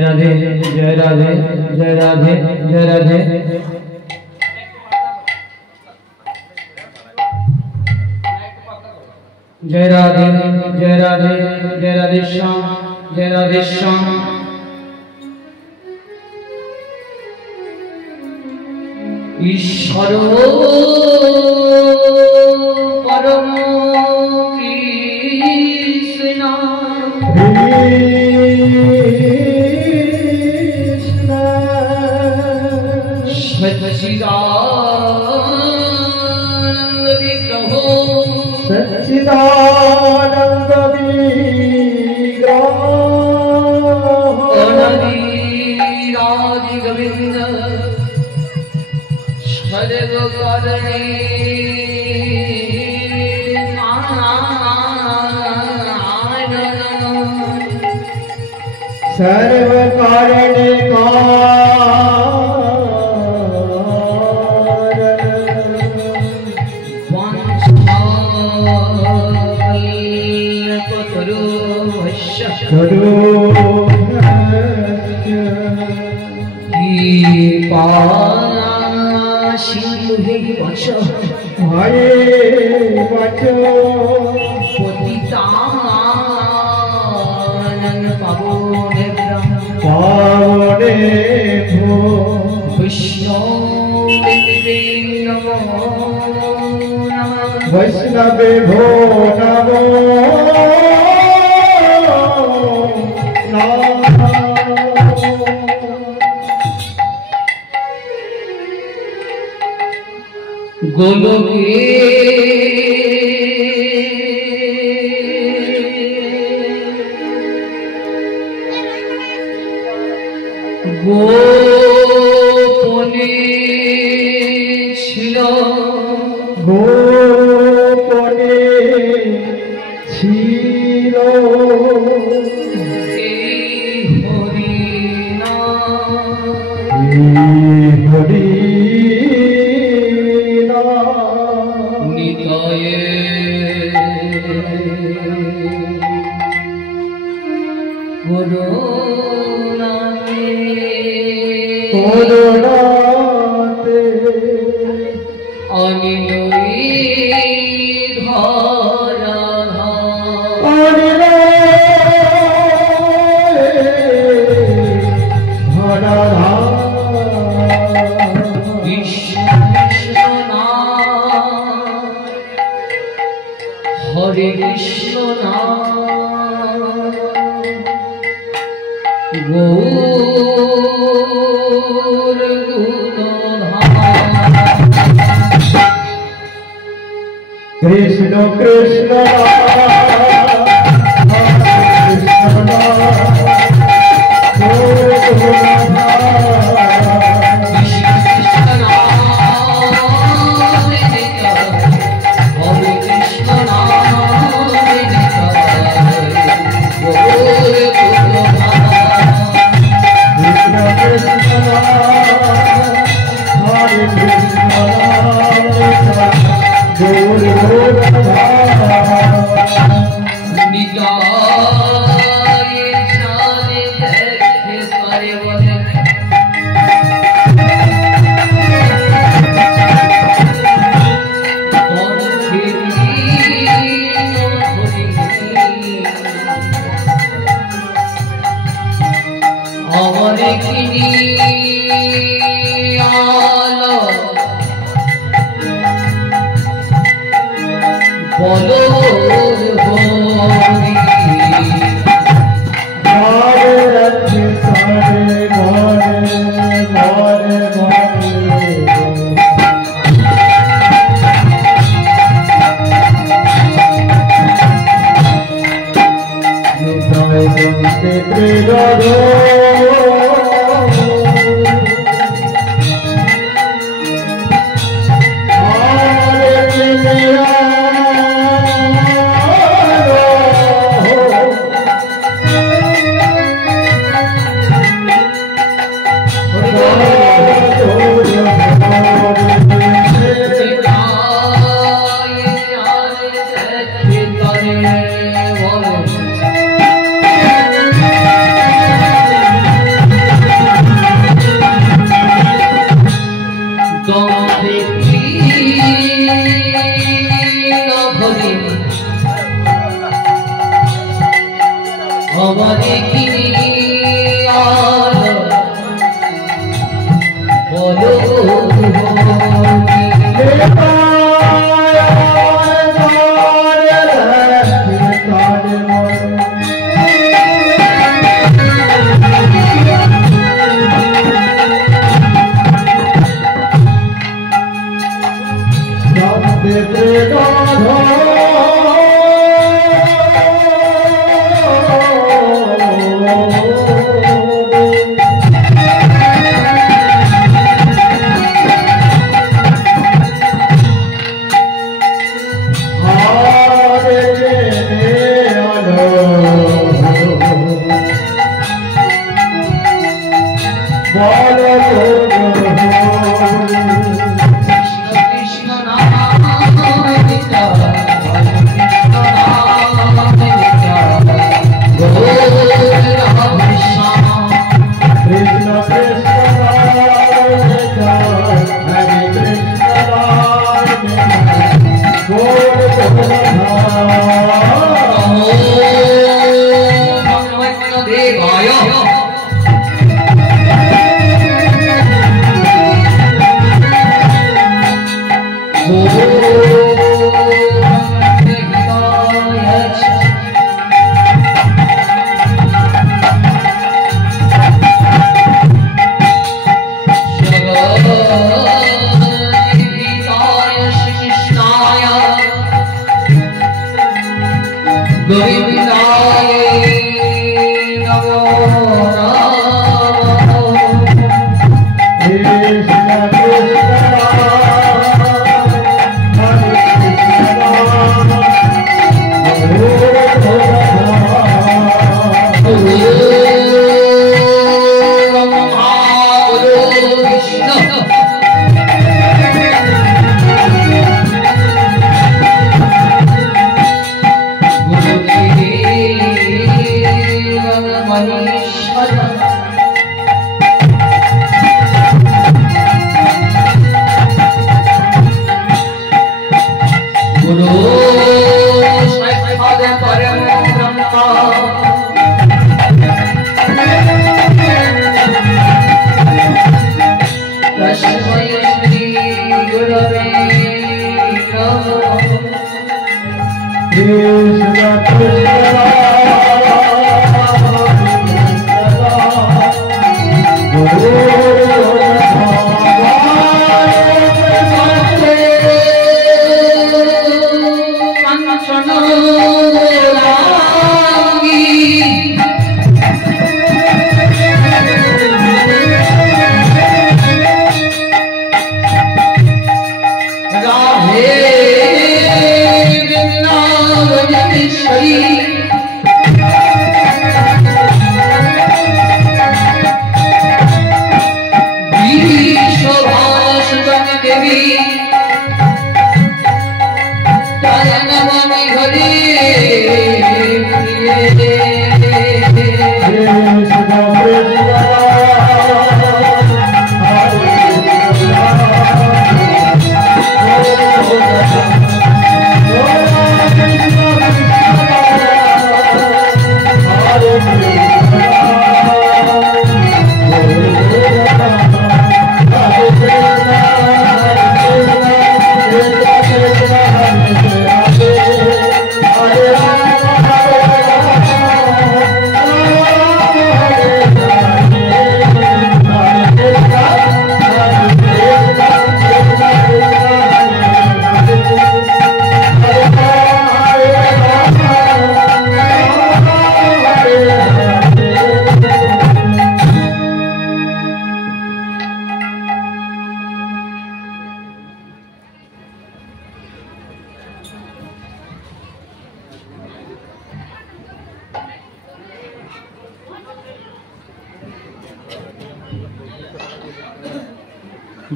राधे जय राधे जय राधे जय राधे जय राधे जय राधे जय राधे श्याम जय राधे श्याम ईश्वर परम कृष्ण सच्चिदानंद विग्रहो सच्चिदानंद विग्रहो अनवीरादि गोविंद सर्वकारणे सर्वकारणे वैष्णवे भो नमो गोलोके गोपने छिलो गोपने छिलो Hare Krishna Gaur Krishna Krishna Hare Krishna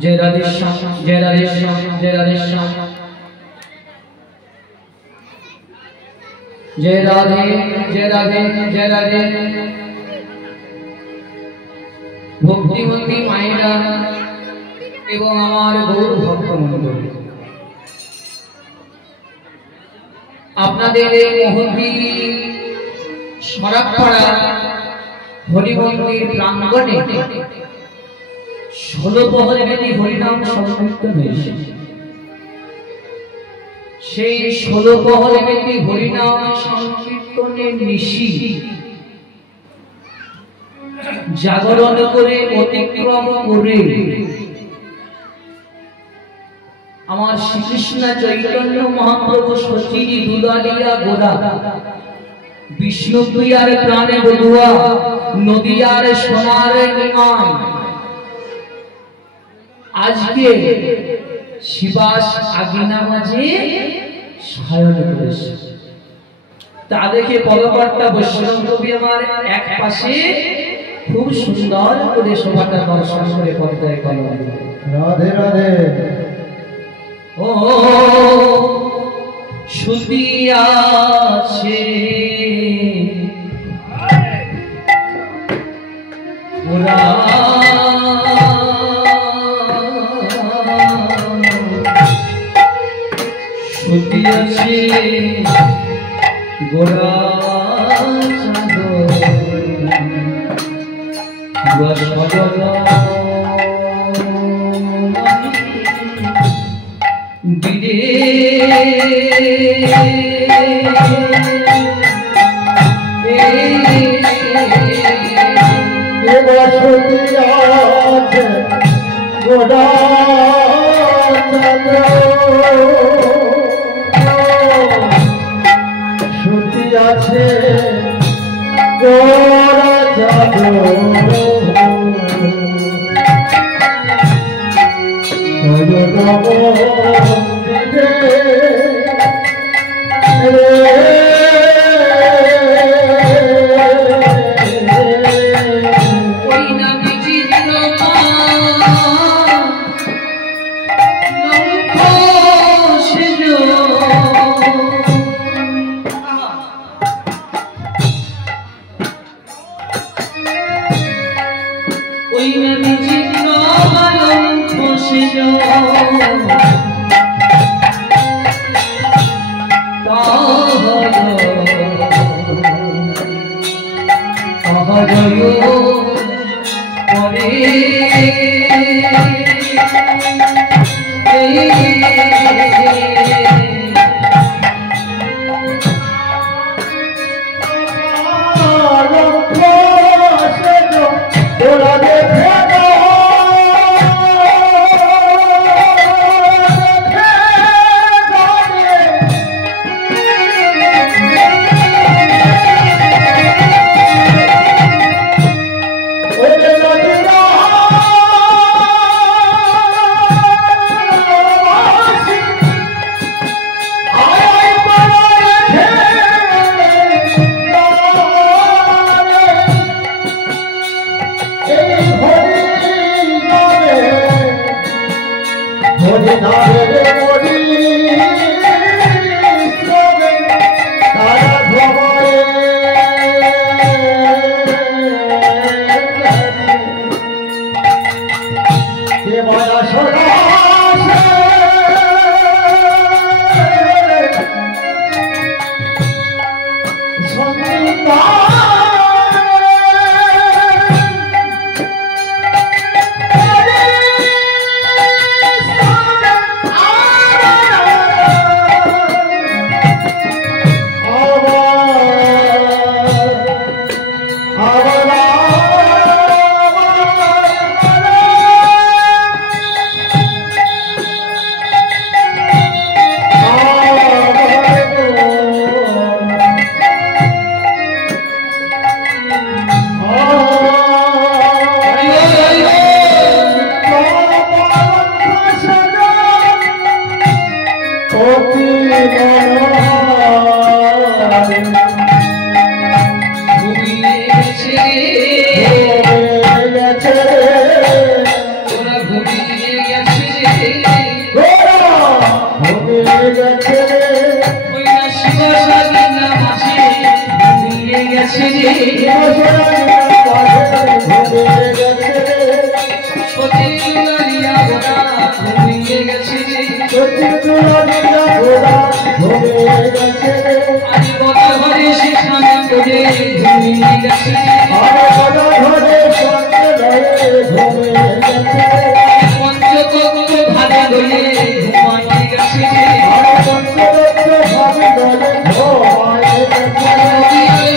जय राधे श्याम जय राधे श्याम जय राधे श्याम जय राधे जय राधे जय राधे भक्तिमती मायरा एवं आमार गौर भक्तमंडल आपनादेर এই মহতি সরাকপাড়া হরিমন্দির প্রাঙ্গণে 16 প্রহরে বেদি হরিনাম সংকীর্তন হয়েছে। সেই 16 প্রহরে বেদি হরিনাম সংকীর্তনের নিশি জাগরণ করে অতিক্রম করে আমার শ্রীকৃষ্ণ চৈতন্য মহাপ্রভু সচিরি দুলালিয়া গোরা বিষ্ণুপ্রিয়ার প্রাণে বধুয়া নদিয়ার সোনার নিমাই আজকে শিবাস আগিনা মাঝে শয়ন করেছে। তাদেরকে পরবর্তী বৈষ্ণব কবি আমার এক পাশে খুব সুন্দর করে শোভাটা দর্শন করে পর্দায় কলম রাধে রাধে ও শুধিয়াছে পুরা শুধিয়াছে গোরা চাঁদ শুতি আছে গোরা চাঁদ আজ কথা ঘরে সেখানে করে ঘুমিয়ে গেছে পঞ্চতত্ত্ব ভাবে লয়ে ঘুমাইয়ে গেছে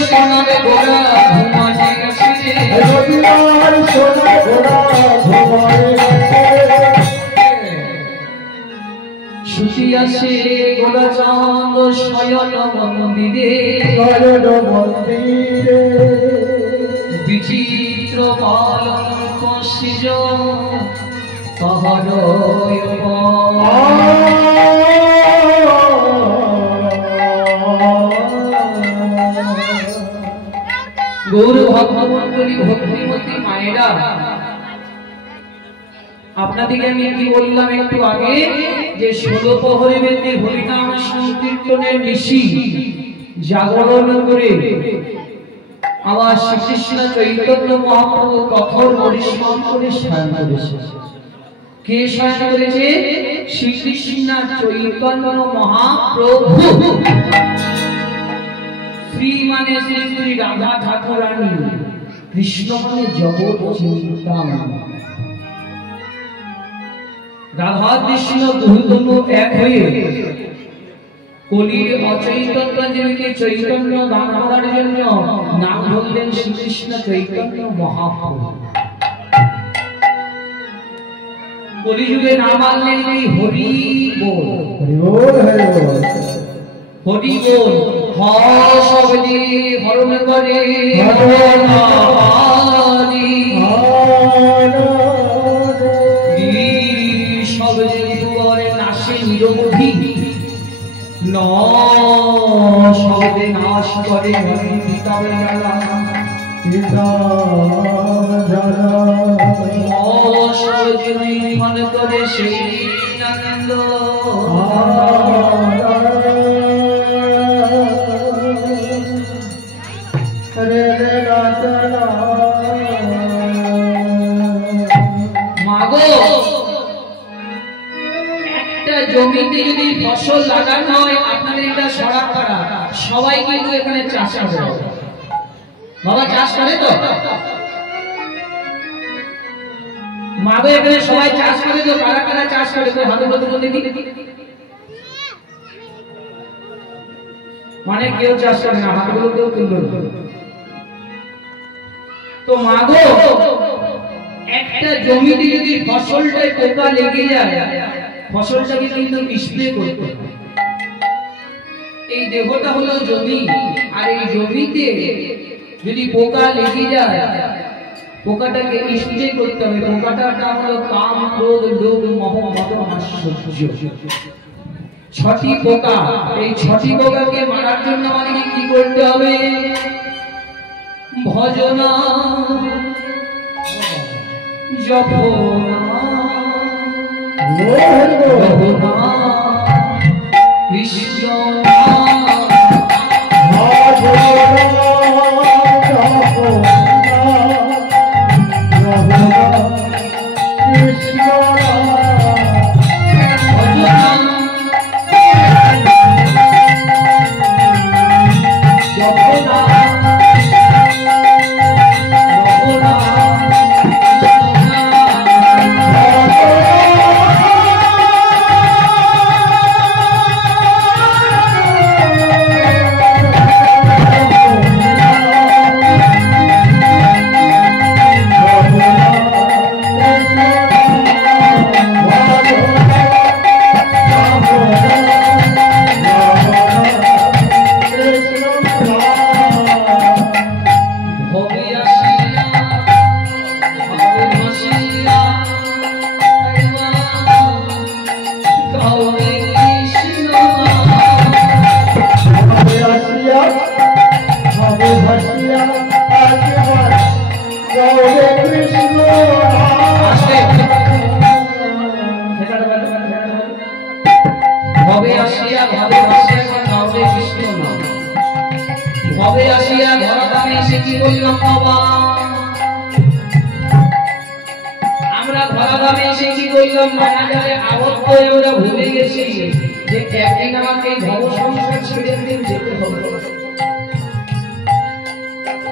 সোনারে গোড়া ঘুমাইয়ে গেছে শুচিয়াছে গোলা চাঁদ শয়ন মন্দিরে বিচিত্র পালঙ্ক সিজ পাহাড় গৌর ভক্তমণ্ডলী ভক্তিমতী মায়েরা আপনাদেরকে আমি কি বললাম একটু আগে যে 16 প্রহরে বেদে হরিনাম সংকীর্তনের নিশি জাগরণ করে আমার শ্রীকৃষ্ণ চৈতন্য মহাপ্রভু কঠোর পরিশ্রম করে শয়ন করেছে কে শয়ন করেছে শ্রীকৃষ্ণ চৈতন্য মহাপ্রভু শ্রী মানে শ্রী শ্রী রাধা ঠাকুরানী কৃষ্ণ মানে জগৎ চিন্তামণি রাধা কৃষ্ণ দুজন্য এক হয়ে কলির অচৈতন্য জীবকে চৈতন্য দান করার জন্য নাম ধরলেন শ্রীকৃষ্ণ চৈতন্য মহাপ্রভু কলিযুগে নাম আনলেন এই হরি বল হরি বল শব্দে হরণ করে নিরবধি ন শব্দে নাশ করে পিতার শব্দে নিধন করে সেই আনন্দ মাগো জমিতে যদি ফসল লাগানো হয় আপনাদের এটা সরাব করা সবাই কিন্তু এখানে চাষ করে বাবা চাষ করে তো মাগো এখানে সবাই চাষ করে তো কারা কারা চাষ করে তো হাতে হাতে বলে দিই মানে কেউ চাষ করে না হাতে বলে কেউ কিনলো তো মাগো একটা জমিতে যদি ফসলটায় পোকা লেগে যায় ফসলটাকে কিন্তু স্প্রে করতে এই দেহটা হলো জমি আর এই জমিতে যদি পোকা লেগে যায় পোকাটাকে স্প্রে করতে হবে পোকাটার নাম হলো কাম ক্রোধ লোভ মোহ মদ মাৎসর্য 6টি পোকা এই 6টি পোকাকে মারার জন্য আমাদেরকে কি করতে হবে ভজনা জপনা কৃষ্ণ আমরা ধরাধামে এসে কি করলাম মায়াজালে আবদ্ধ হয়ে ওরা ভুলে গেছি যে একদিন আমাকে ভব সংসার ছেড়ে দিয়ে যেতে হবে।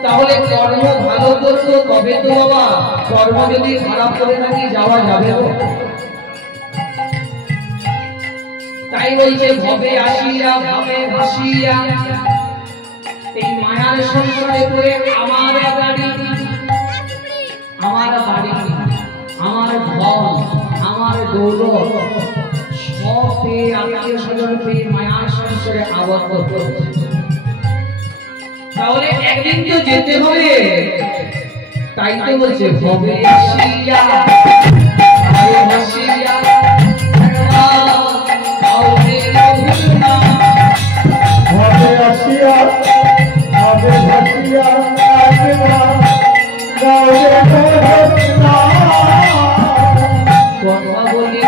তাহলে কর্ম ভালো করবো তবে তো বাবা, কর্ম যদি খারাপ করে থাকি যাওয়া যাবে তো। তাই বলছে ভবে আসিয়া ভাবে ভাসিয়া, এই মায়ার সংসারে করে আমার গাড়ি, আমার বাড়ি, আমার ধন, আমার গৌরব সব পেয়ে আত্মীয় স্বজন পেয়ে মায়ার সংসারে আবদ্ধ করছে। তাহলে একদিন তো যেতে হবে, তাই তো বলছে ভবে আসিয়া ভাবে ভাসিয়া ভাবে আসিয়া ভাবে ভাসিয়া কথা বলি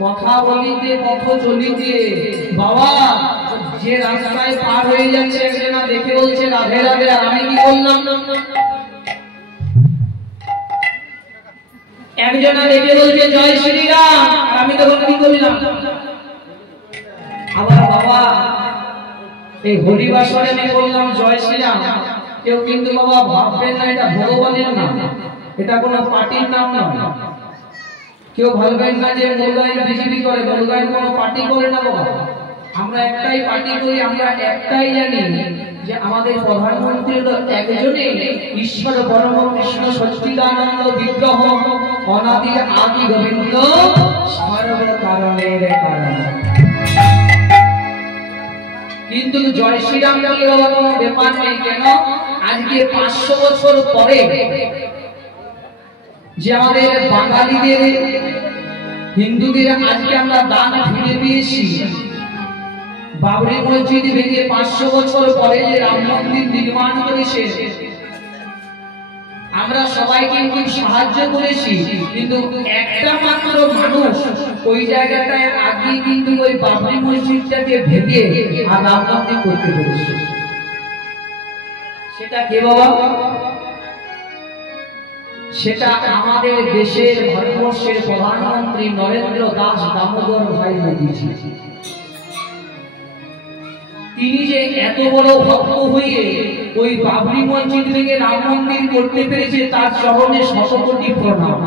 কথা বলিতে পথ চলিতে বাবা, যে রাস্তায় পার হয়ে যাচ্ছে একজনা দেখে বলছে রাধে রাধে, আর আমি কি বললাম? একজনা দেখে বলছে জয় শ্রীরাম, আর আমি তখন কি করলাম? আবার বাবা এই হরিবাসরে আমি বললাম জয় শ্রীরাম, কেউ কিন্তু বাবা ভাববেন না এটা ভগবানের নাম, এটা কোনো পার্টির নাম নয়। কেউ ভাববেন না যে মুরগাই বিজেপি করে, মুরগাই কোনো পার্টি করে না বাবা। আমরা একটাই পার্টি করি, আমরা একটাই জানি যে আমাদের প্রধানমন্ত্রী হলো একজনই, ঈশ্বর পরম কৃষ্ণ সচ্চিদানন্দ বিগ্রহ, অনাদি আদি গোবিন্দ, সর্ব কারণের কারণ। কিন্তু জয় শ্রীরাম বলে বাবা কোনো ব্যাপার নেই। কেন? আজকে 500 বছর পরে যে আমাদের বাঙালিদের হিন্দুদের আজকে আমরা দান ফিরে পেয়েছি, বাবরি মসজিদ ভেঙে 500 বছর পরে যে রাম মন্দির নির্মাণ করেছে, আমরা সবাই কিন্তু সাহায্য করেছি, কিন্তু একটা মাত্র মানুষ ওই জায়গাটায় আগে কিন্তু ওই বাবরি মসজিদটাকে ভেঙে আর রাম মন্দির করতে পেরেছে। সেটা কে বাবা? সেটা আমাদের দেশের ভারতবর্ষের প্রধানমন্ত্রী নরেন্দ্র দাস দামোদর ভাই মোদীজি। তিনি যে এত বড় ভক্ত হয়ে ওই বাবরি মসজিদ ভেঙে রাম মন্দির করতে পেরেছে, তার চরণে শত কোটি প্রণাম।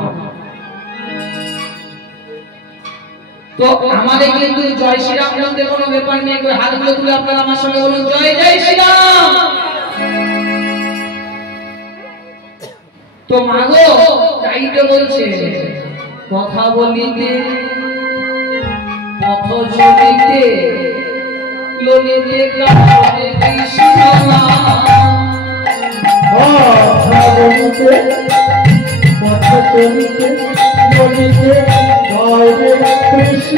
তো আমাদের কিন্তু জয় শ্রীরাম বলতে কোনো ব্যাপার নেই। হাতগুলো তুলে আপনারা আমার সঙ্গে বলুন জয় জয় শ্রীরাম। তো মাগো তাই তো বলছে কথা বলিতে পথ চলিতে ললিতে গানে কৃষ্ণ নাম। কথা বলিতে পথ চলিতে ললিতে গানে কৃষ্ণ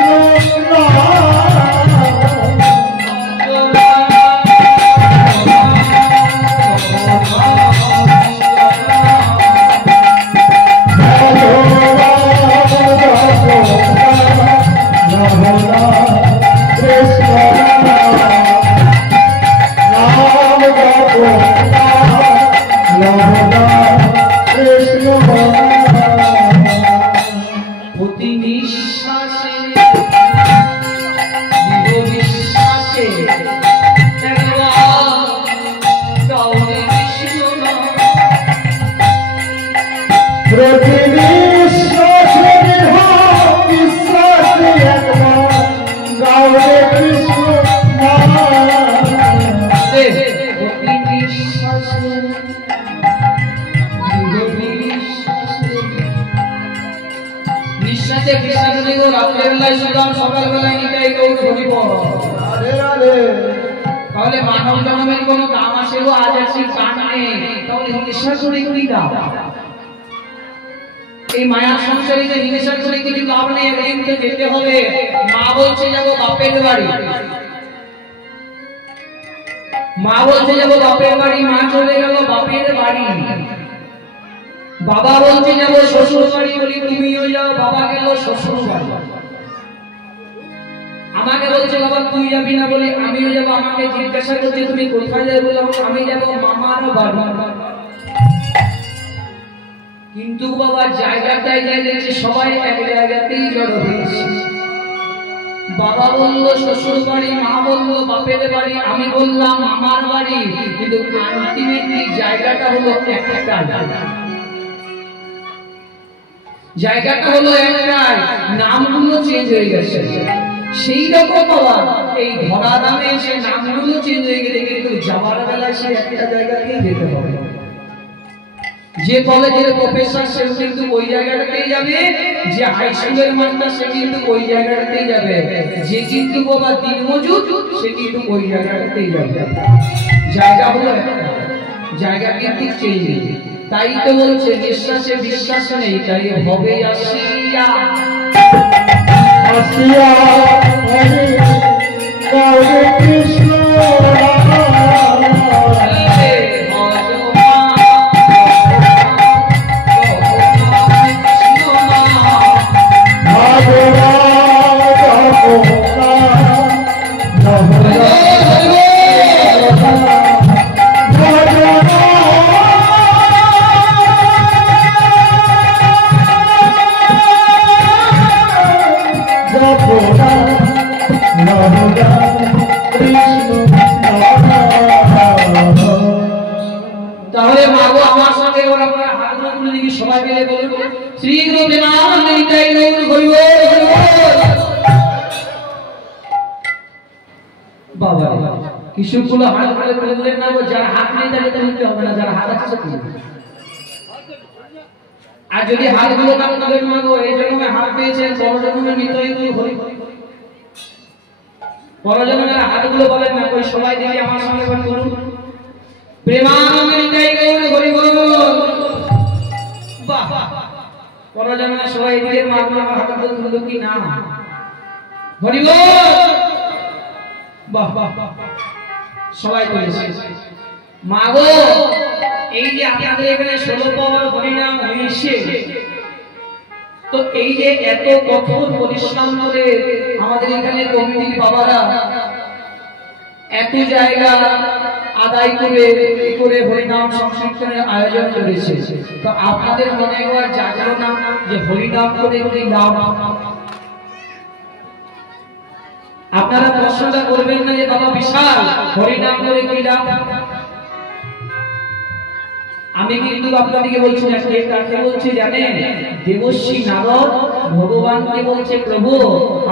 প্রতি নিঃশ্বাসে বিশ্বাসে গাওনে কৃষ্ণ নাম। প্রতি বিশ্বাসে বিশ্বাসে একবার গাওনে কৃষ্ণ নাম। প্রতি নিঃশ্বাসে নিঃশ্বাসে বিশ্বাস নেব। রাত্রেবেলায় শুনলাম, সকালবেলায় নিতাই গৌর হরিব। রাধে রাধে। তাহলে মানব জন্মের কোনো দাম আছে গো? আজ আছি কান নেই, তাহলে হিংসা করে কি লাভ? এই মায়ার সংসারে যে হিংসা করে কিছু লাভ নেই। একদিন তো যেতে হবে। মা বলছে যাবো বাপের বাড়ি, মা বলছে যাবো বাপের বাড়ি, মা চলে গেল বাপের বাড়ি। বাবা বলছে যাবো শ্বশুর বাড়ি, বলি তুমিও যাও, বাবা গেল শ্বশুর বাড়ি। আমাকে বলছে বাবা তুই যাবি না, বলি আমিও যাবো। আমাকে জিজ্ঞাসা করছে তুমি কোথায় যাবে, বললাম আমি যাবো মামার বাড়ি। কিন্তু বাবা জায়গাটাই দেখছে সবাই এক জায়গাতেই জড়ো হয়েছে। বাবা বললো শ্বশুর বাড়ি, মা বললো বাপের বাড়ি, আমি বললাম মামার বাড়ি। কিন্তু আলটিমেটলি জায়গাটা হলো একটাই, জায়গাটা হলো একটাই, নামগুলো চেঞ্জ হয়ে গেছে। সেই রকম বাবা এই ধরা নামে সে নামগুলো চেঞ্জ হয়ে গেলে কিন্তু যাওয়ার বেলায় সে একটা জায়গাতেই যেতে হবে। যে কলেজের প্রফেসর সে কিন্তু ওই জায়গাটাতেই যাবে, যে হাই স্কুলের মাস্টার সে কিন্তু ওই জায়গাটাতেই যাবে, যে কিন্তু বাবা দিনমজুর সে কিন্তু ওই জায়গাটাতেই যাবে। জায়গা হলো একটা, জায়গা কিন্তু চেঞ্জ। তাই তো বলছে নিঃশ্বাসে বিশ্বাস নেই, তাই হবে আসিয়া আসিয়া হরে গৌরে কৃষ্ণ তাহলে মাগো আমার সঙ্গে ওরা হাতগুলো তুলে দেখি সবাই মিলে বলুন শ্রী গুরু প্রেমানন্দে নিতাই গৌর হরি বল হরি বল। বাবা কিছুগুলো হাত করে তুললেন না, যার হাত নেই তাকে তুলতে হবে না, যার হাত আছে সে তুলবে। আর যদি হাতগুলো না তুলেন মাগো এই জন্মে হাত পেয়েছেন, পরজন্মে নিতাই গৌর হরি বল। পরজন্মের হাতগুলো বলেন না, কই সবাই দেখি আমার সঙ্গে বলুন প্রেমানন্দে নিতাই গৌর হরি বল। বাহ পরজন্মে সবাই দিকে মাগো আমার হাতগুলো তুললো কি না হরি বল। বাহ বাহ সবাই বলেছে মাগো এই যে আপনাদের এখানে 16 পাওয়ার হরিনাম হয়েছে, তো এই যে এত কঠোর পরিশ্রম করে আমাদের এখানে কমিটির বাবারা এত জায়গা আদায় করে হরিনাম সংকীর্তনের আয়োজন করেছে, তো আপনাদের মনে একবার জাগলো না যে হরিনাম করে কি লাভ? আপনারা প্রশ্নটা করবেন না যে বাবা বিশাল হরিনাম করে কি লাভ? আমি কিন্তু আপনাদেরকে বলছি না, কে কাকে বলছি জানেন? দেবশ্রী নারদ ভগবানকে বলছে প্রভু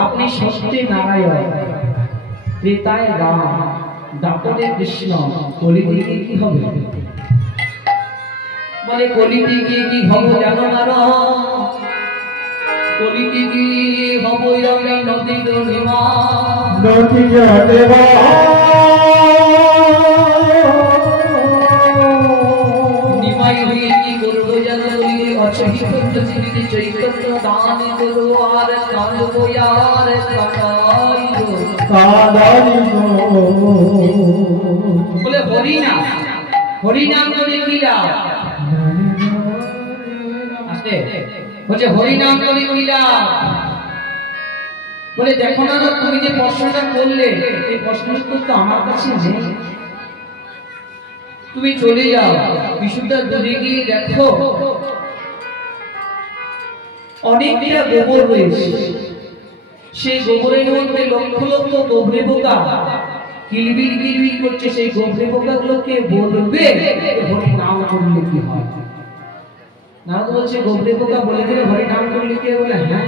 আপনি সত্যি নারায়ণ, ত্রেতায় রাম, দাপরে কৃষ্ণ, কলিযুগে কি হবে? বলে কলিযুগে কি হবে জানো না? কলিযুগে হবে আমি নদীর নিমা, নদীর দেবা নিমাই হয়ে কি করবো জানো? অচৈতন্য জীবিত চৈতন্য দান করবো আর কাঁদবো আর বলে হরিনাম, হরিনাম করে কি লাভ? আস্তে বলছে হরিনাম করে কি লাভ? বলে দেখো না তুমি যে প্রশ্নটা করলে এই প্রশ্নের উত্তর তো আমার কাছে নেই। তুমি চলে যাও বিশুদ্ধা দূরে গিয়ে দেখো অনেকটা গোবর রয়েছে, সেই গোবরের মধ্যে লক্ষ লক্ষ গোবরে পোকা কিলবিল কিলবিল করছে। সেই গোবরে পোকাগুলোকে বলবে হরি নাম করলে কি হয়? না তো বলছে গোবরে পোকা বলে দিলে হরি নাম করলে কি? বলে হ্যাঁ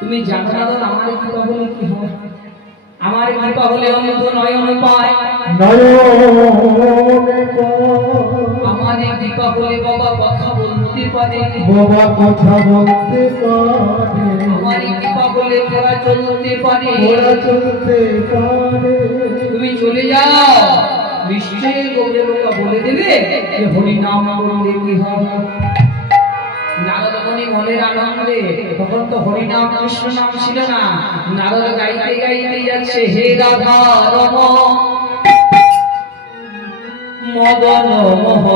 তুমি জানো না তো আমার কৃপা বলে কি হয়? আমার কৃপা হলে অনন্ত নয়ন পায়, আমার কৃপা হলে বাবা কথা বলতে পারে, বাবা কথা বলতে পারে, আমার কৃপা হলে ওরা চলতে পারে, ওরা চলতে পারে। তুমি চলে যাও নিশ্চয়ই গৌরে বাবা বলে দেবে যে হরি নাম করলে কি হয়। নারদ মুনি মনের আনন্দে, তখন তো হরি নাম কৃষ্ণ নাম ছিল না, নারদ গাইতে গাইতে যাচ্ছে হে রাধা রমণ মদন মোহ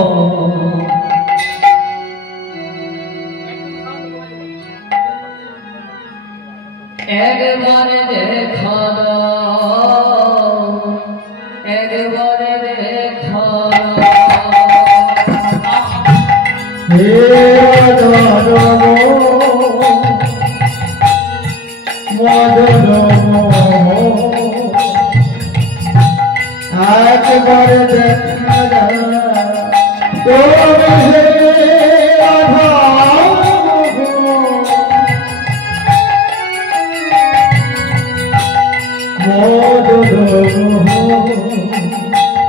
একবার দেখা দাও একবার দেখা হে মদন একবার দেখা তোরে একবার দেখা হে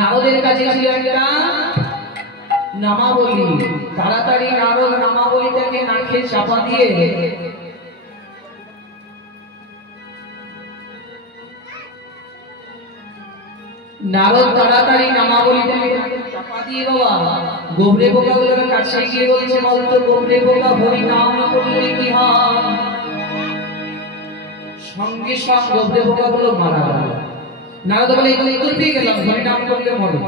নারদের কাছে ছিল একটা নামাবলী তাড়াতাড়ি নারদ নামাবলীটাকে নাকে চাপা দিয়ে নারদ তাড়াতাড়ি নামাবলীটাকে চাপা দিয়ে বাবা গোবরে পোকাগুলোর কাছে গিয়ে বলছে বলতো গোবরে পোকা হরি নাম করলে কি হয় সঙ্গে সঙ্গে গোবরে পোকাগুলো মারা গেল নারদ বলে এই তো পেয়ে গেলাম হরি নাম করলে মরে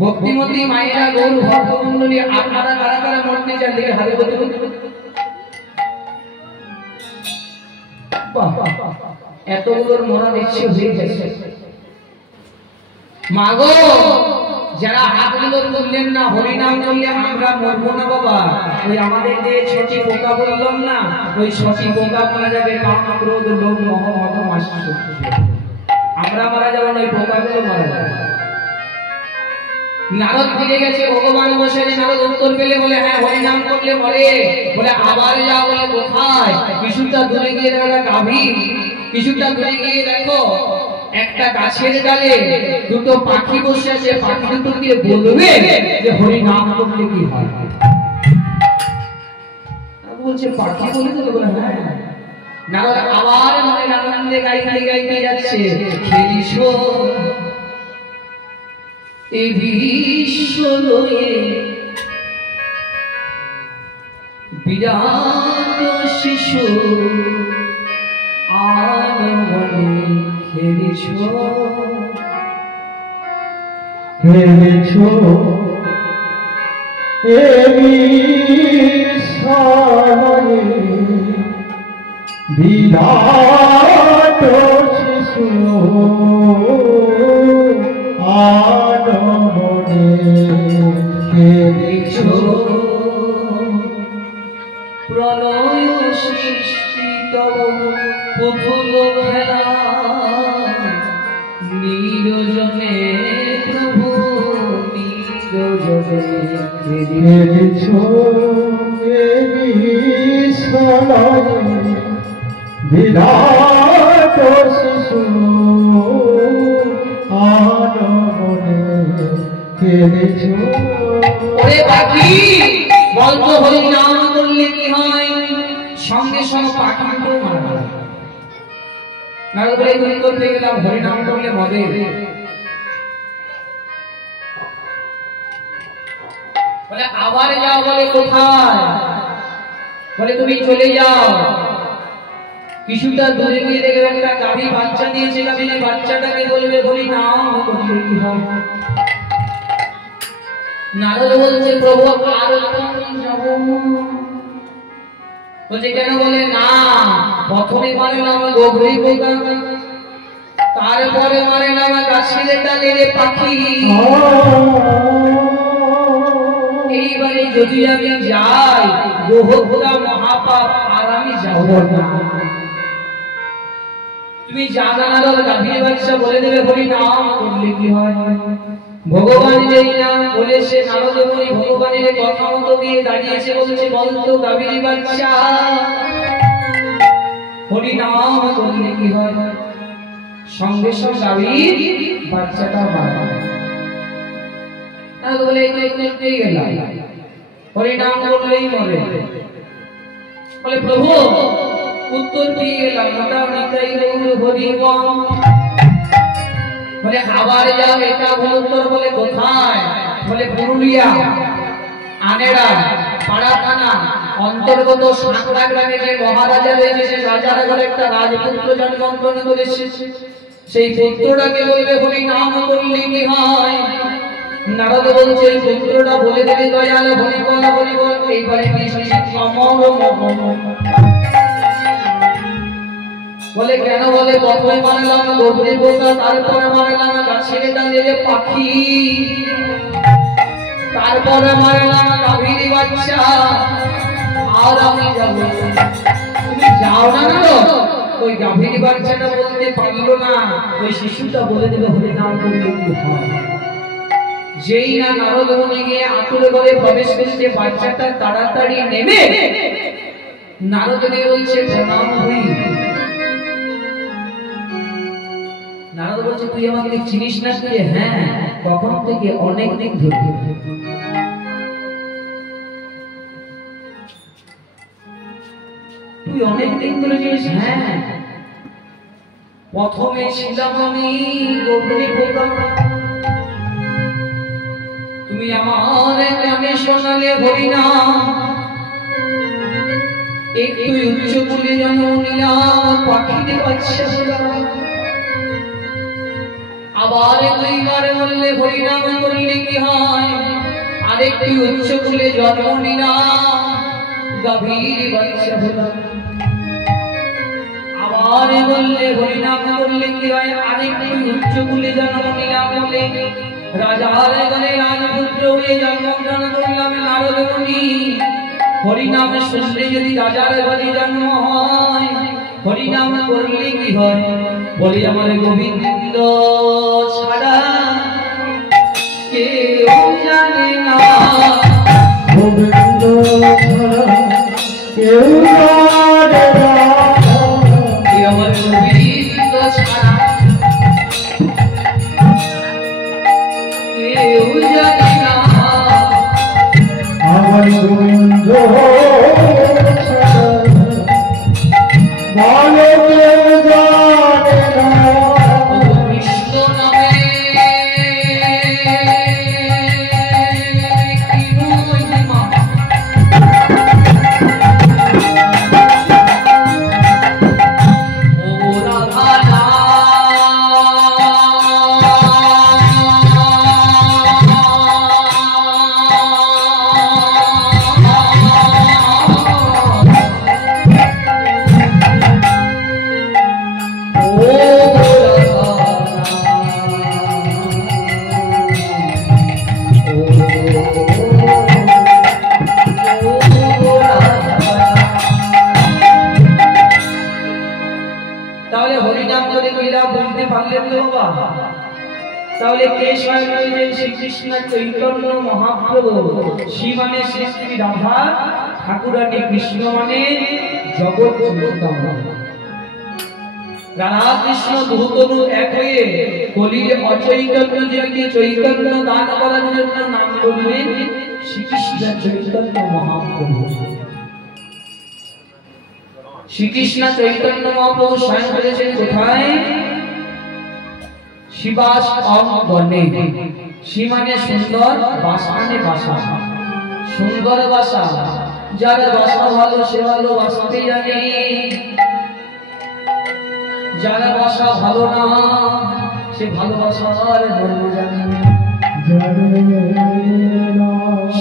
ভক্তিমতী মায়েরা গৌর ভক্তমণ্ডলী আপনারা কারা কারা মরতে চান দেখে হাতে বলুন এতগুলোর মরা ইচ্ছে হয়ে গেছে মাগো যারা হাতগুলো তুললেন না হরিনাম করলে আমরা মরবো না বাবা ওই আমাদের যে ছোটি পোকা বললাম না ওই ছোটি পোকা মারা যাবে কাম ক্রোধ লোভ মোহ মদ মাৎসর্য আমরা মারা যাবো না ওই পোকাগুলো মারা যাবে নারদ ফিরে গেছে ভগবান বসে নারদ উত্তর পেলে বলে হ্যাঁ হরিনাম করলে মরে বলে আবার যা বলে কোথায় কিছুটা দূরে গিয়ে দেখো গাভী কিছুটা দূরে গিয়ে দেখো একটা গাছের ডালে দুটো পাখি বসে আছে পাখি দুটো দিয়ে বলবে যে হরিনাম করলে কি হয় বলছে পাখি বলে তো বলে হ্যাঁ নারদ আবার মনে আনন্দে গাইতে গাইতে যাচ্ছে খেলিছো এই বিশ্ব লয়ে বিরাট শিশু আনমনে খেলেছ বিরাট শিশু আনমনে খেলেছ প্রলয় সৃষ্টি তব পুতুল খেলা নিরজনে প্রভু নিরজনে খেলেছ বিরাট শিশু আনমনে খেলেছ। ওরে পাখি বলতো হরি নাম করলে কি হয়? সঙ্গে সঙ্গে পাখি দুটো মারা যায়। নারদ বলে তুমি করতে গেলাম হরি নাম করলে মদে। বলে আবার যাও। বলে কোথায়? বলে তুমি চলে যাও, কিছুটা দূরে গিয়ে দেখবে একটা গাভী বাচ্চা দিয়েছে, গাভীর বাচ্চাটাকে বলবে হরি নাম করলে কি হয়? নারদ বলছে প্রভু আর যাব। বলছে কেন? বলে না, প্রথমে মারলাম গোবরি পোকা, তারপরে মারলাম গাছের ডালের পাখি, এইবারে যদি আমি যাই গোহত্যা মহাপাপ, আর আমি যাব না। তুমি জানা নারদ গাভীর বাচ্চা বলে দেবে হরি নাম করলে কি হয়? ভগবান যেই নাম বলেছে নারদ মুনি ভগবানের কথা মতো দিয়ে দাঁড়িয়েছে, বলছে বলতো গাভীর বাচ্চা হরি নাম করলে কি হয়? সঙ্গে সঙ্গে গাভীর বাচ্চাটা মারা। নারদ বলে একটু গেলাম, হরি নাম করলেই মরে। বলে প্রভু উত্তর দিয়ে গেলাম, মোটা নিতাই গৌর হরি বল। বলে আবার যাও, এটা উত্তর। বলে কোথায়? বলে পুরুলিয়া আনেড়া পাড়া থানা অন্তর্গত সাঁকড়া গ্রামে যে মহারাজা রয়েছে, সে রাজার ঘরে একটা রাজপুত্র জন্মগ্রহণ করেছে। সেই পুত্রটাকে বলবে হরি নাম করলে কি হয়? নারদ বলছে এই পুত্রটা বলে দেবে দয়াল হরি বল হরি বল। এইবারে বলে কেন? বলে প্রথমে মারলাম গোবরি পোকা, তারপরে মারলাম গাছের ডালের পাখি, তারপরে মারলাম গাভীর বাচ্চা, আর আমি যাব। তুমি যাও না নারদ। ওই গাভীর বাচ্চাটা বলতে পারলো না, ওই শিশুটা বলে দেবে হরি নাম করলে কি হয়? যেই না নারদ মুনি গিয়ে আতুর ঘরে প্রবেশ করছে, বাচ্চাটা তাড়াতাড়ি নেমে নারদকে বলছে প্রণাম হই। নারদ বলছে তুই আমাকে চিনিস না? হ্যাঁ, কখন থেকে? অনেক দিন ধরে। তুই অনেক দিন ধরে চিনিস? হ্যাঁ, প্রথমে ছিলাম আমি গোবরি পোকা, তুমি আমার কানে শোনালে হরি নাম, একটু উচ্চ কুলে জন্ম নিলাম, পাখিতে বাচ্চা হলাম। আবার দুইবার বললে হরি নাম করলে কি হয়? আরেকটি উচ্চ কুলে জন্ম নিলাম, গাভীর বাচ্চা হলাম। আবার বললে হরি নাম করলে কি হয়? আরেকটি উচ্চ কুলে জন্ম নিলাম, বলে রাজার ঘরে রাজপুত্র হয়ে জন্মগ্রহণ করলাম। নারদ মুনি হরি নাম শুনলে যদি রাজার ঘরে জন্ম হয়, হরি নাম করলে কি হয়? বলি আমার গোবিন্দ ছাড়া কেউ জানে না, গোবিন্দ ছাড়া কেউ জানে না, আমার গোবিন্দ ছাড়া কেউ জানে না, আমার গোবিন্দ ছাড়া ভালো কেউ জানে না। কৃষ্ণ নামে তাহলে হরিনাম করে লীলা বুঝতে পারলেন তো বাবা? তাহলে কে স্বয়ং বললেন? শ্রীকৃষ্ণ চৈতন্য মহাপ্রভু। শ্রী মানে শ্রী শ্রী রাধা ঠাকুরানী, কৃষ্ণ মানে জগৎ নিত্যানন্দ। রাধা কৃষ্ণ দুতনু এক হয়ে কলির অচৈতন্য জীবকে চৈতন্য দান করার জন্য নাম করলেন শ্রীকৃষ্ণ চৈতন্য মহাপ্রভু। শ্রীকৃষ্ণ চৈতন্য মহাপ্রভু স্বয়ং করেছেন কোথায়? শিবাস অঙ্গনে। শ্রী মানে সুন্দর, বাস মানে বাসা, সুন্দর বাসা। যার বাসা ভালো সে ভালো বাসাতে জানে, যার বাসা ভালো না সে ভালোবাসার মূল্য জানে।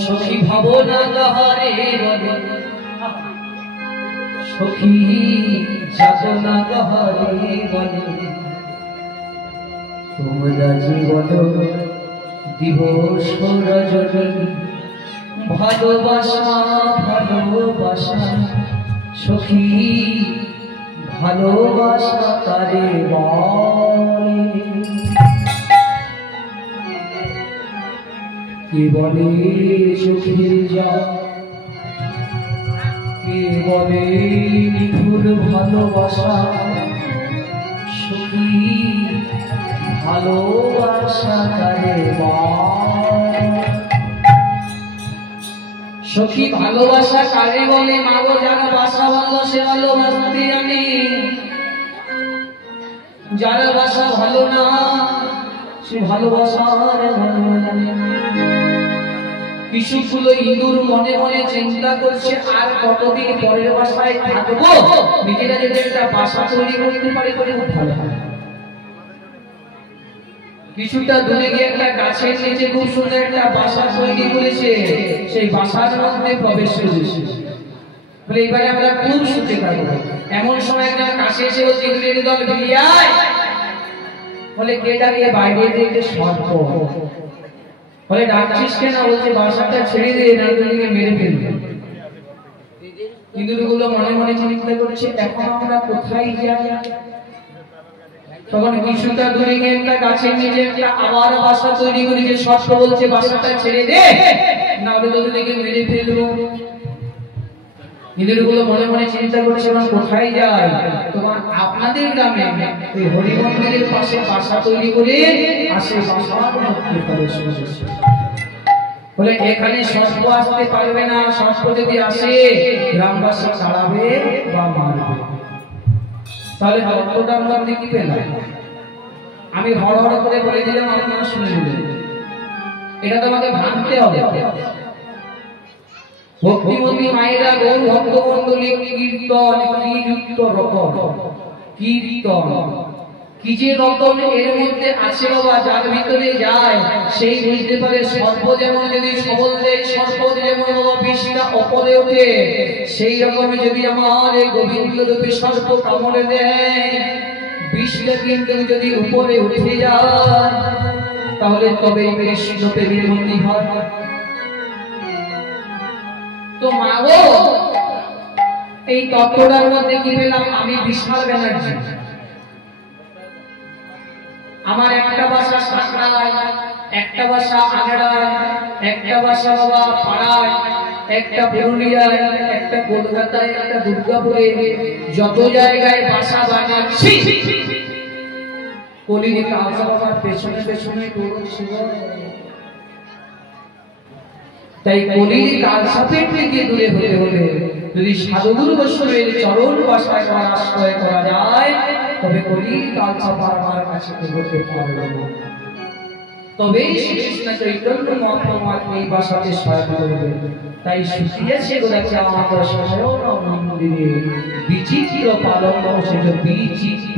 সখী ভাবনা গাহারে বলে, সখী যাতনা গাহারে বলে, তোমরা জীবন দিবস রজনী ভালোবাসা ভালোবাসা, সখী ভালোবাসা তারে বলে। কে বলে সখী যা, কে বলে নিঠুর ভালোবাসা, সখী ভালোবাসা তারে বলে। সখী ভালোবাসা কারে বলে? মাগো যারা বাসা ভালো সে ভালোবাসতে জানে, যারা বাসা ভালো না সে ভালোবাসার মূল্য জানে। কিছুগুলো ইঁদুর মনে মনে চিন্তা করছে আর কতদিন পরের বাসায় থাকবো, নিজেরা যদি একটা বাসা তৈরি করতে পারে করে ভালো হয়। কিছুটা দূরে গিয়ে একটা গাছের নিচে খুব সুন্দর একটা বাসা তৈরি করেছে, সেই বাসার মধ্যে প্রবেশ করেছে। বলে এবারে আমরা খুব সুখে থাকবো। এমন সময় একটা কাছে এসে বলছে, ইঁদুরের দল বেরিয়ে আয়। বলে কে ডাকিয়ে? বাইরে থেকে সর্প। বলে ডাকছিস কেন? বলছে বাসাটা ছেড়ে দিয়ে না তোকে মেরে ফেলবে। ইঁদুরগুলো মনে মনে চিন্তা করছে এখন আমরা কোথায় যাই। তখন কিছুটা দূরে গিয়ে একটা গাছের নিচে একটা আবার বাসা তৈরি করেছে। সর্প বলছে বাসাটা ছেড়ে দে, না হলে তোকে মেরে ফেলবো। ইঁদুরগুলো মনে মনে চিন্তা করছে এখন কোথায় যায়। তোমার আপনাদের গ্রামে ওই হরি মন্দিরের পাশে বাসা তৈরি করে আসে বাসার মধ্যে প্রবেশ করেছে। বলে এখানে সর্প আসতে পারবে না, সর্প যদি আসে গ্রামবাসী তাড়াবে বা মারবে। তাহলে তত্ত্বটার মধ্যে কি পেলাম? আমি হড় হড় করে বলে দিলাম, আপনারা শুনে নিলেন। এটা তোমাকে ভাবতে হবে। ভক্তিমতী মায়েরা গৌর ভক্তমণ্ডলী কীর্তন কি যুক্ত রতন, কীর্তন কি যে রতন এর মধ্যে আছে বাবা, যার ভিতরে যায় সেই বুঝতে পারে। সর্প যেমন যদি সবল দেয়, সর্প যেমন বিষটা অপরে ওঠে, সেই রকম যদি আমার এই গোবিন্দ রূপী সর্প কামড়ে দেয়, বিষটা কিন্তু যদি উপরে উঠে যায় তাহলে তবেই কৃষ্ণ প্রেমের মন্দির হয়। তো মাগো এই তত্ত্বটার মধ্যে কি পেলাম? আমি বিশাল ব্যানার্জি। আমার একটা বাসা সাঁকড়ায়, একটা বাসা আগ্রায়, একটা বাসা বাবা পাড়ায়, একটা পুরুলিয়ায়, একটা কলকাতায়, একটা দুর্গাপুরে, যত জায়গায় বাসা বানাচ্ছি কলির কালসা বাবার পেছনে পেছনে দৌড়চ্ছি। তাই কলির কালসাপের থেকে দূরে হতে হলে যদি সাধুগুরু বৈষ্ণবের চরণ বাসায় আশ্রয় করা যায় তবে কলির কালসাপ আমার কাছে হতে পারবে। তবে শ্রীকৃষ্ণ চৈতন্য মহাপ্রভু এই বাসাতে সহায়তা করবে। তাই শুকিয়েছে বলেছে আমাদের স্বয়ং মন্দিরে বিচিত্র পালন সেটা বিচিত্র।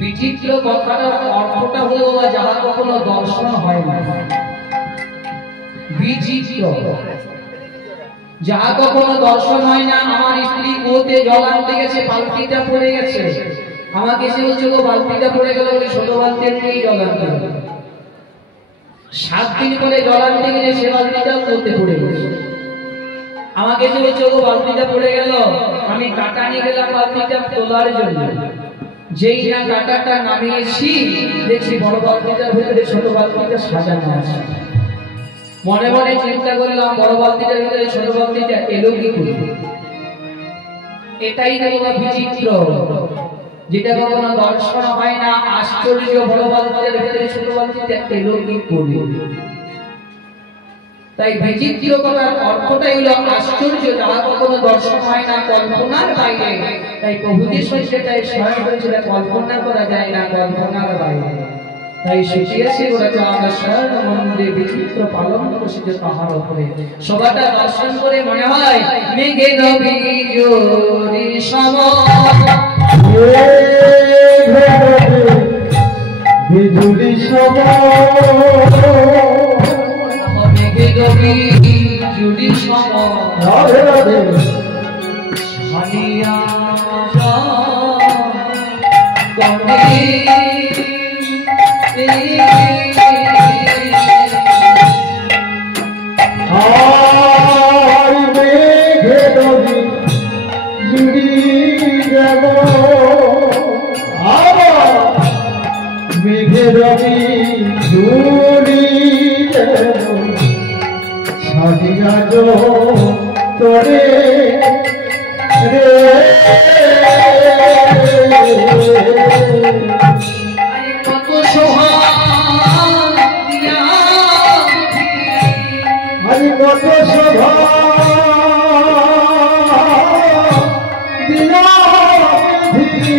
বিচিত্র কথাটার অর্থটা হলো যাহা কখনো দর্শন হয় না। বিচিত্র যাহা কখনো দর্শন হয় না। আমার স্ত্রী কুয়োতে জল আনতে গেছে, বালতিটা পড়ে গেছে, আমাকে এসে বলছে গো বালতিটা পড়ে গেল, বলে ছোট বালতি নিয়ে জল আনতে গেল। 7 দিন পরে জল আনতে গেছে, সে বালতিটাও কুয়োতে পড়ে গেছে। আমাকে যে বলছে ও বালতিটা পড়ে গেল, আমি কাটা নিয়ে গেলাম বালতিটা তোলার জন্য। যেই না কাটাটা নামিয়েছি, দেখছি বড় বালতিটার ভিতরে ছোট বালতিটা সাজানো আছে। মনে মনে চিন্তা করলাম বড় বালতিটার ভিতরে ছোট বালতিটা এলো কি করে? এটাই তো বিচিত্র, যেটা কখনো দর্শন হয় না। আশ্চর্য, বড় বালতিটার ভিতরে ছোট বালতিটা এলো কি করে? তাই বিচিত্র কথার অর্থটাই হলো আশ্চর্য, যা কখনো দর্শন হয় না, কল্পনার বাইরে। তাই প্রভু যিশু সেটাই স্মরণ করেছিল, কল্পনা করা যায় না, কল্পনার বাইরে। তাই শিখিয়েছি বলেছে আমরা স্বর্ণ মন্দিরে বিচিত্র পালন করছি যে তাহার উপরে সবাটা দর্শন করে মনে হয় মেঘে নবী জোরি সম বিজুলি সম মেঘে নবী জোরি সম রাধে রাধে হানিয়া কনে আর মেঘে নদী জুড়ি যাব আবার মেঘে নদী জুড়ি যাব ছাড়িয়া তোরে রে কত সোহাগ দিয়া আরে কত শোভা দিলা বিধি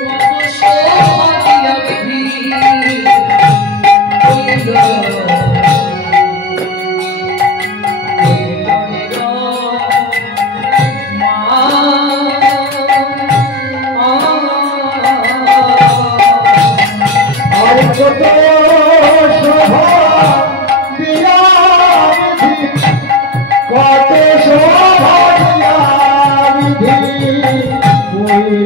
কত সোহাগ দিয়া বিধি কইল কত শোভা দিয়া বিধি কত শোভা দিয়া বিধি হইল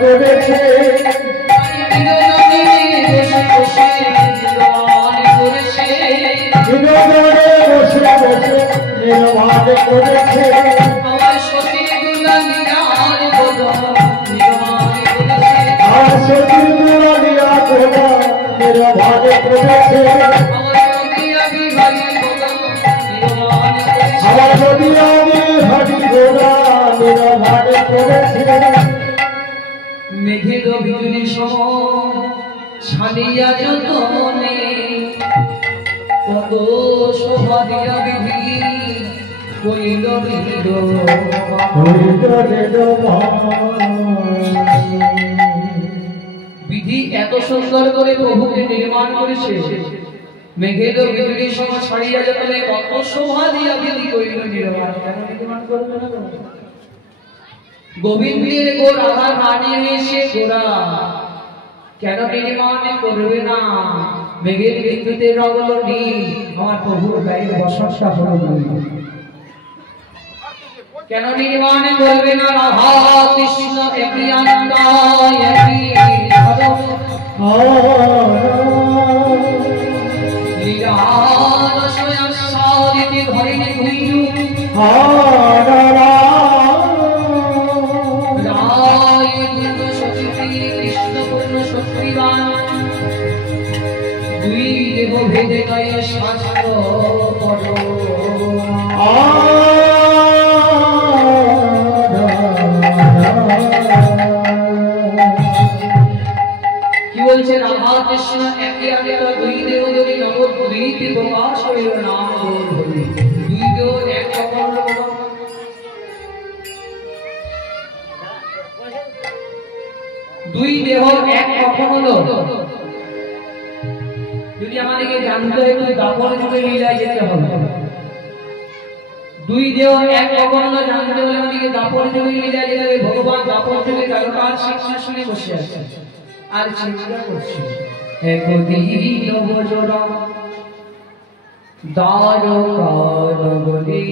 করেছে মেঘের বিজুলি সম ছাড়িয়া যতনে কত শোভা দিয়া বিধি কইল বিধি এত সুন্দর করে প্রভুকে নির্মাণ করেছে। মেঘের বিজুলি সম ছাড়িয়া যতনে কত শোভা দিয়া বিধি কইল নির্মাণ। কেন নির্মাণ করবে না? গোবিন্দের গো রাধা রানী এসে গোরা কেন নির্মাণ করবে না? মেঘের বিদ্যুতের রগল নীল, আমার প্রভুর গায়ে বসতটা হলো নীল। কেন নির্মাণ করবে না? রাধা কৃষ্ণ একই আনন্দ একই লীলার স্বয়ং সারিতে ধরিনে ধুইলু দুই দেহ ভেদে গায়ে শাস্ত্র পদ কি বলছে? রাধা কৃষ্ণ একে আগে দুই দেহ যদি নগদ দুইটি প্রকাশ হইল নাম ধরি দুই দেহ এক কখন দুই দেহ এক কখন হলো? যদি আমাদেরকে জানতে হয় তো দাপর যুগে লীলায় যেতে হবে। দুই দেহ এক কখন হলো জানতে হলে আমাদেরকে দাপর যুগে লীলায় যেতে হবে। ভগবান দাপর যুগে কালকার সিংহাসনে বসে আছে আর চিন্তা করছে একদিন ভজরা দ্বারকা নগরী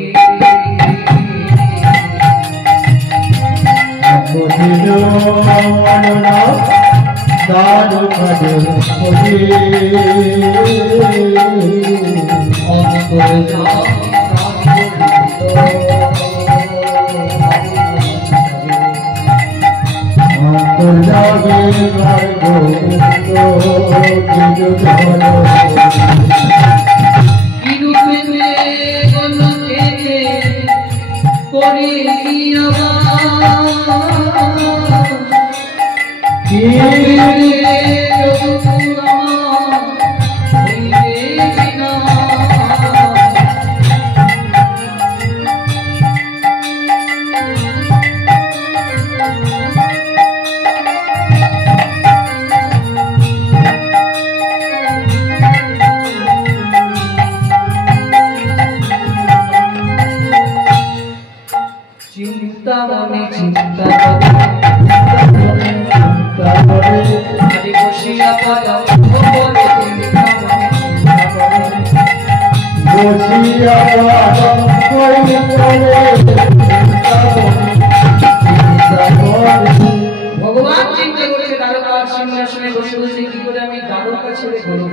ভগবান চিন্তা করছে দ্বারকার সিংহাসনে বসে বসে কি করে আমি দ্বারকা ছেড়ে ঘরে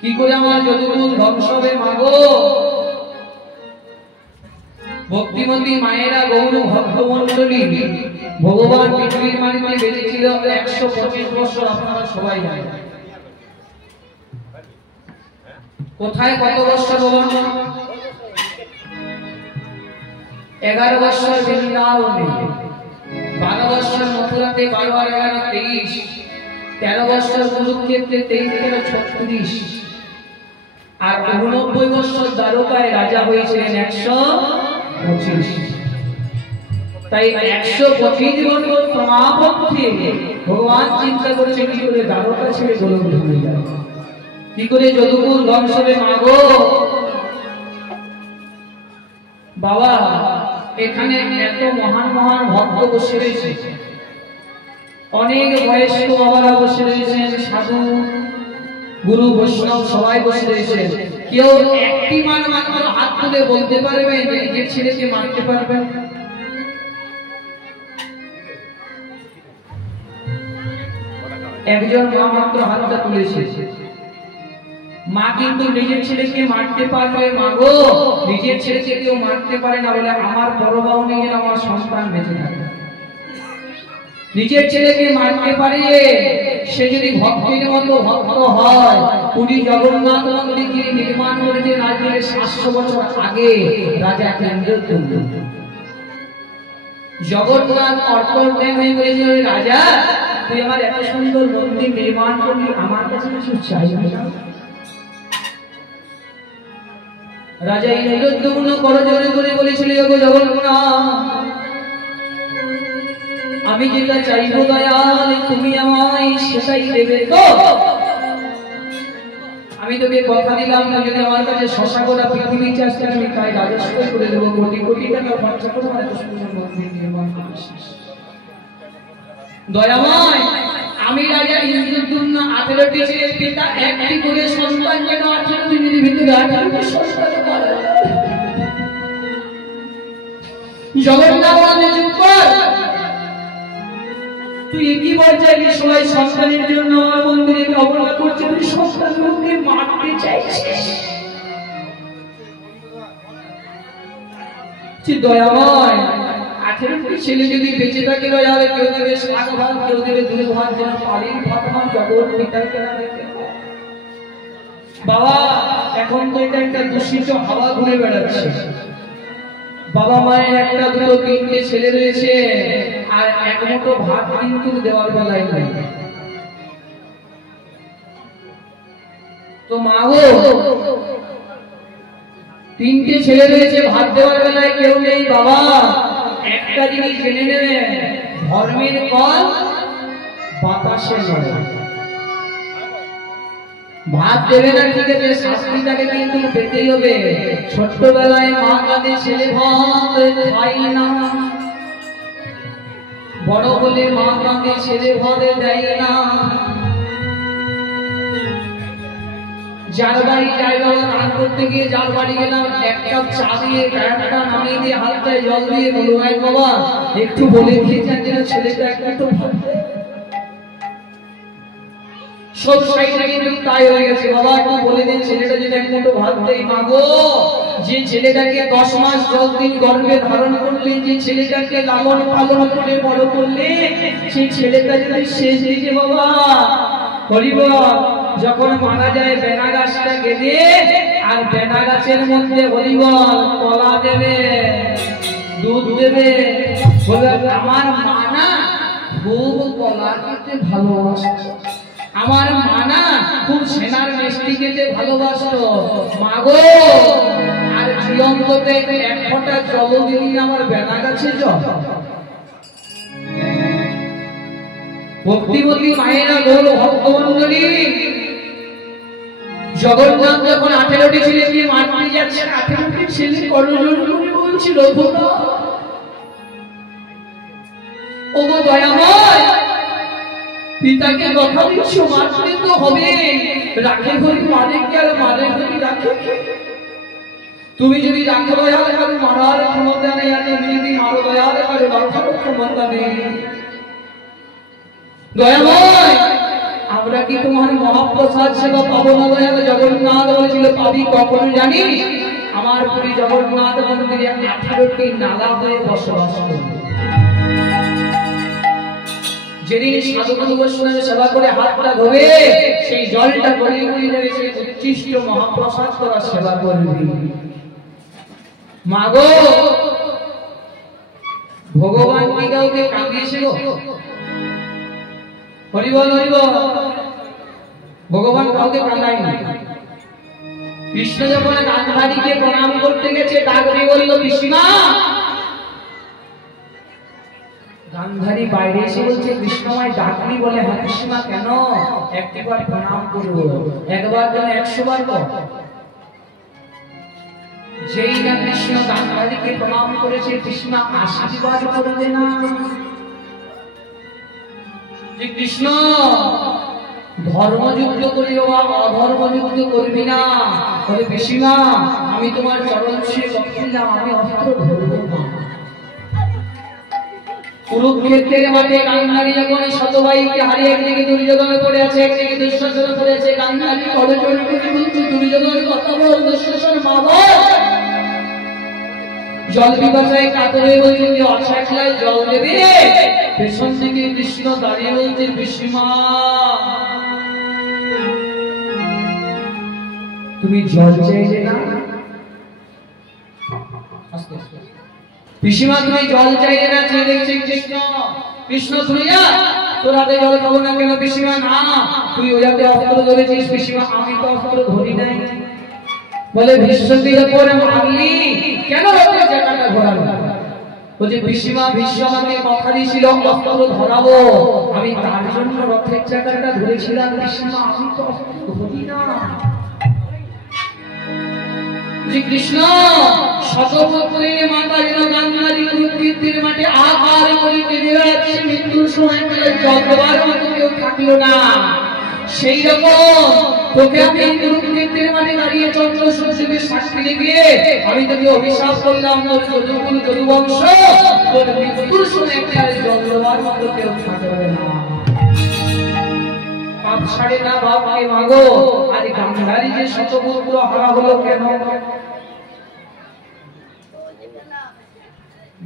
কি করে আমার যদুকুল ধ্বংস হবে মাগো। ভক্তিমতী মায়েরা গৌর ভক্তমণ্ডলী ভগবান পৃথিবীর মাটিতে বেঁচেছিল 125 বছর, আপনারা সবাই জানেন। কোথায় কত বছর বলুন? 11 বছর বৃন্দাবনে, 12 বছর মথুরাতে, 12 আর 11 23, 13 বছর কুরুক্ষেত্রে, 23 থেকে 36, আর 89 বছর দ্বারকায় রাজা হয়েছিলেন 125। তাই 125 বছর সমাপত্তি ভগবান চিন্তা করেছে কি করে দ্বারকা ছেড়ে গোলক হয়ে যায়, কি করে যদুকুল ধ্বংস হবে মাগো। বাবা এখানে এত মহান মহান ভক্ত বসে রয়েছে, অনেক বয়স্ক বাবারা বসে রয়েছেন, সাধু গুরু বৈষ্ণব সবাই বসে রয়েছে। কেউ একটি মাত্র হাত তুলে বলতে পারবে যে নিজের ছেলেকে মারতে পারবেন? একজন মা মাত্র হাতটা তুলেছে। মা কিন্তু নিজের ছেলেকে মারতে পারবে মাগো, নিজের ছেলেকে কেউ মারতে পারে না বলে আমার পরবাও নেই যেন আমার সন্তান বেঁচে থাকে। নিজের ছেলেকে মারতে পারে সে যদি ভক্তের মতো ভক্ত হয়। পুরী জগন্নাথ মন্দিরকে নির্মাণ করেছে রাজের 700 বছর আগে রাজা ইন্দ্রদ্যুম্ন। জগন্নাথ অর্থজ্ঞান হয়ে বলেছিল, রাজা তুই আমার এত সুন্দর মন্দির নির্মাণ করলি, আমার কাছে কিছু চাই না। রাজা ইন্দ্রদ্যুম্ন করজোড়ে করে বলেছিল, জগন্নাথ আমি যেটা চাইবো দয়াল তুমি আমায় সেটাই দেবে তো? আমি তোকে কথা দিলাম না, যদি আমার কাছে শশা গোটা পৃথিবী চাষ আমি তাই রাজস্ব করে দেবো, কোটি কোটি টাকা খরচা করে আমার সুন্দর মন্দির নির্মাণ করেছিস। দয়াময় আমি রাজা ইন্দ্রদ্যুম্ন 18টি ছেলের পিতা, একটি করে সন্তান যেন 18 দিনের ভিতরে 18টি সন্তান করে। জগন্নাথ চুপ কর, তুই কি বলছিস? সবাই সন্তানের জন্য আমার মন্দিরে অবহেলা করছে, তুই সন্তানকে মারতে চাইছিস? দয়াময় 18টি ছেলে যদি বেঁচে থাকে দয়ালে, কেউ দেবে শাক ভাত, কেউ দেবে দুধ ভাত, যেন পালির ভাত আমার জগৎ পিতাকে না দেখে। বাবা এখন তো এটা একটা দূষিত হাওয়া ঘুরে বেড়াচ্ছে। বাবা মায়ের একটা দুটো তিনটে ছেলে রয়েছে, আর এক মুঠো ভাত কিন্তু দেওয়ার বেলায় নাই। তো মা গো, তিনটে ছেলে রয়েছে, ভাত দেওয়ার বেলায় কেউ নেই। বাবা একটা জিনিস জেনে নেবে, ধর্মের কল বাতাসে নড়ে। ভাত দেবে না ঠিক আছে, শাস্তিটাকে কিন্তু পেতেই হবে। ছোট্টবেলায় মা কাঁদে ছেলে ভাত খাই না, বড় বলে মা কাঁদে ছেলে ভাত দেয় না। যার বাড়ি যাই বাবা দান করতে গিয়ে যার বাড়ি গেলাম এক কাপ চা দিয়ে গায়নটা নামিয়ে দিয়ে হাতটায় জল দিয়ে বলো ভাই বাবা একটু বলে দিয়েছেন যেন ছেলেটা একটু সব সাইডে কিন্তু তাই হয়ে গেছে বাবা একটু বলে দিন ছেলেটা যদি এক মুঠো ভাত দেই মাগো যে ছেলেটাকে 10 মাস 10 দিন গর্ভে ধারণ করলে যে ছেলেটাকে লালন পালন করে বড় করলে সেই ছেলেটা যদি শেষ দিকে বাবা হরিব যখন মারা যায় বেনা গাছটা গেলে আর বেনা গাছের মধ্যে হরিবল কলা দেবে দুধ দেবে বলে আমার মা না খুব কলা খেতে ভালোবাসে আমার মা না খুব সেনার মিষ্টি খেতে ভালোবাসতো মাগো আর জীবনতে এক ফোঁটা জল দিলি আমার বেনা গাছে জল ভক্তিবতী মায়েরা গৌর ভক্তমন্ডলী জগন্নাথ যখন 18টি ছেলে নিয়ে মারতে যাচ্ছে 18টি ছেলে করজোড় করে বলছিল ওগো দয়াময় পিতাকে কথা দিচ্ছ মারতে তো হবে রাখে ধরি মারে কি আর মারে ধরি রাখে তুমি যদি রাখো দয়াল কারো মারার ক্ষমতা নেই আর তুমি যদি মারো দয়াল কারো রাখার ক্ষমতা নেই দয়াময় আমরা কি তোমার মহাপ্রসাদ সেবা পাবো না দয়াল জগন্নাথ বলেছিল পাবি কখন জানি আমার পুরী জগন্নাথ মন্দিরে 18টি নালা হয়ে বসবাস করে যেদিন সাধু বৈষ্ণবের সেবা করে হাতটা ধোবে সেই জলটা গড়িয়ে গড়িয়ে যাবে সেই উচ্ছিষ্ট মহাপ্রসাদ তোরা সেবা করবি মাগো ভগবান কি কাউকে কাঁদিয়েছিল হরিবল হরিবল ভগবান কাউকে কাঁদায়নি কৃষ্ণ যখন গান্ধারীকে প্রণাম করতে গেছে ডাক দিয়ে বলল পিসিমা গান্ধারী বাইরে এসে বলছে কৃষ্ণময় ডাকলি বলে হ্যাঁ পিসিমা কেন একবার প্রণাম করবো একবার কেন 100 বার কর যেই না কৃষ্ণ গান্ধারীকে প্রণাম করেছে পিসিমা আশীর্বাদ করবে না যে কৃষ্ণ ধর্মযুক্ত করি বাবা অধর্মযুক্ত করবি না বলে পিসিমা আমি তোমার চরণ ছুঁয়ে বক্তৃতা আমি অস্ত্র ধরব না কুরুক্ষেত্রের মাঠে গান্ধারী যখন শতভাইকে হারিয়ে একদিকে দুর্যোধন পড়ে আছে একদিকে দুঃশাসন পড়ে আছে গান্ধারী করজোড় করে বলছে দুর্যোধনের কথা বল দুঃশাসন মা বল জল পিপাসায় কাতরে বলছে যে অছাকলায় জল দেবে পেছন থেকে কৃষ্ণ দাঁড়িয়ে বলছে পিসিমা তুমি জল চাইলে না পিসিমা তুমি জল চাইলে না চেয়ে দেখছে কৃষ্ণ কৃষ্ণ তুই যা তোর হাতে জল খাবো না কেন পিসিমা না তুই ওই হাতে অস্ত্র ধরেছিস পিসিমা আমি তো অস্ত্র ধরি নাই বলে ভীষ্মকে পরে মারলি কেন রথের চাকাটা ঘোরালো বলছে পিসিমা ভীষ্ম আমাকে কথা দিয়েছিল অস্ত্র ধরাবো আমি তার জন্য রথের চাকাটা ধরেছিলাম পিসিমা আমি তো অস্ত্র ধরি না যে কৃষ্ণ শতপত্রের মাতা যেন গান্ধারী কুরুক্ষেত্রের মাঠে আকার করে কেঁদে যাচ্ছে মৃত্যুর সময় যতবার মতো কেউ থাকলো না সেই রকম তোকে আমি কুরুক্ষেত্রের মাঠে দাঁড়িয়ে চন্দ্র সূর্যকে সাক্ষী রেখে আমি তোকে অভিশাপ করলাম তোর যদুকুল যদুবংশ তোর মৃত্যুর সময় যতবার মতো কেউ থাকবে না পাপ ছাড়ে না বাপকে মাগো আর গান্ধারী যে শতপুত্র হারা হলো কেন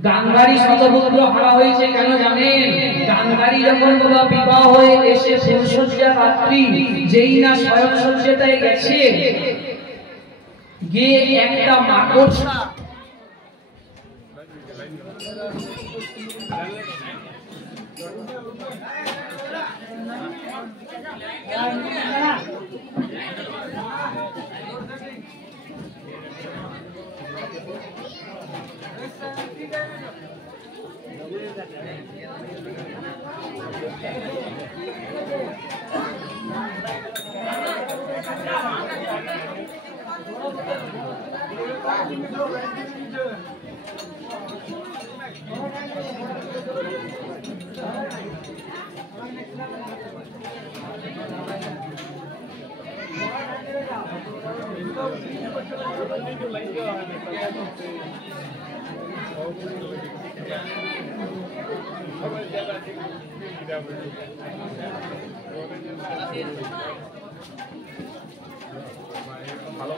গান্ধারী শতপুত্র হারা হয়েছে কেন জানেন গান্ধারী যখন বাবা বিবাহ হয়ে এসে ফুলসজ্জা রাত্রি যেই না স্বয়ং সজ্জাটায় গেছে গিয়ে একটা মাকড়সা ভালো